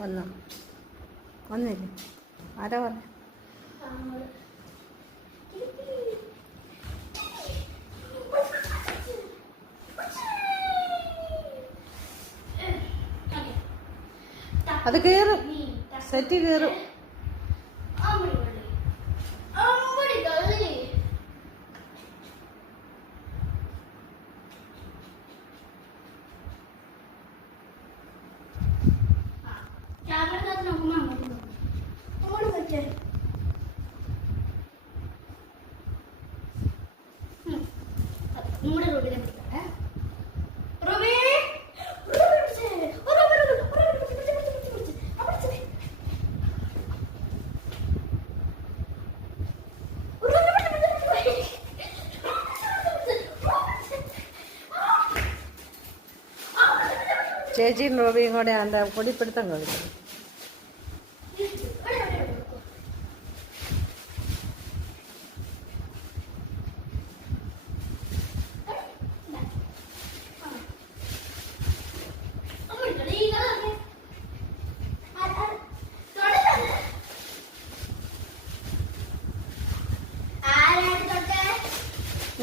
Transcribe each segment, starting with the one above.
വന്നോ? വന്നില്ലേ? ആരാ പറഞ്ഞ? അത് കീറും, സെറ്റ് കീറും. ചേച്ചിയും റോബിയും കൂടെ എന്താ പൊടിപ്പിടുത്തം കളിക്കുന്നു.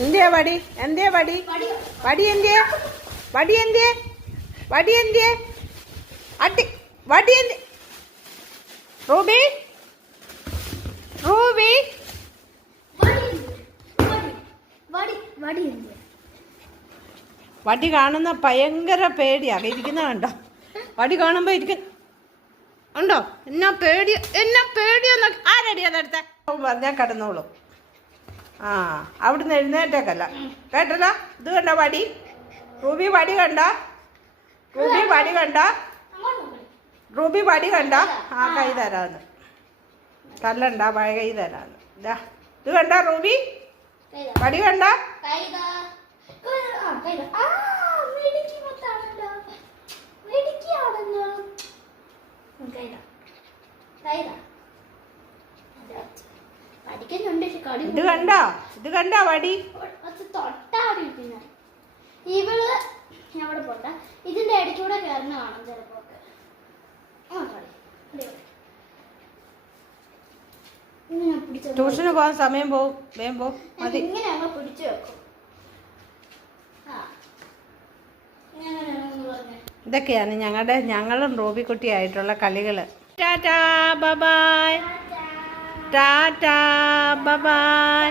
എന്തിയാ വടി? എന്തിയാ വടി? വടി എന്തിയെ? വടി എന്തിയെ? വടി എന്തിയെ? അടി വടി എന്തി? റൂബി, റൂബി, വടി കാണുന്ന ഭയങ്കര പേടിയാ. ഇരിക്കുന്ന കണ്ടോ? വടി കാണുമ്പോ ഇരിക്കുന്ന ഉണ്ടോ? എന്നാ പേടി, എന്നാ പേടിയെന്നോ. ആരടി അതെടുത്ത? പറഞ്ഞാൽ കിടന്നോളൂ. ആ, അവിടുന്ന് എഴുന്നേറ്റേക്കല്ല, കേട്ടല്ലോ? ഇത് കണ്ട വടി? റൂബി വടി കണ്ട? റൂബി വടി കണ്ട? റൂബി വടി കണ്ട? ആ, കൈ തരാന്ന്. കല്ലണ്ട, കൈ തരാന്ന്. ഇത് കണ്ട റൂബി? വടി കണ്ട? ഇത് കണ്ടോ? ഇത് കണ്ടോ വടി? ഇവള് അവിടെ പോട്ടെ, ഇതിന്റെ ഇടയ്ക്കൂടെ കയറുന്ന കാണാം ചിലപ്പോ. ട്യൂഷന് പോകാൻ സമയം പോവും. വേഗം പോവും. മതി. ഇങ്ങനെ അങ്ങ് പിടിച്ചു വെക്കും. ഇതൊക്കെയാണ് ഞങ്ങളും റോബിക്കുട്ടിയായിട്ടുള്ള കളികള്. Tata bye bye. Tata bye bye.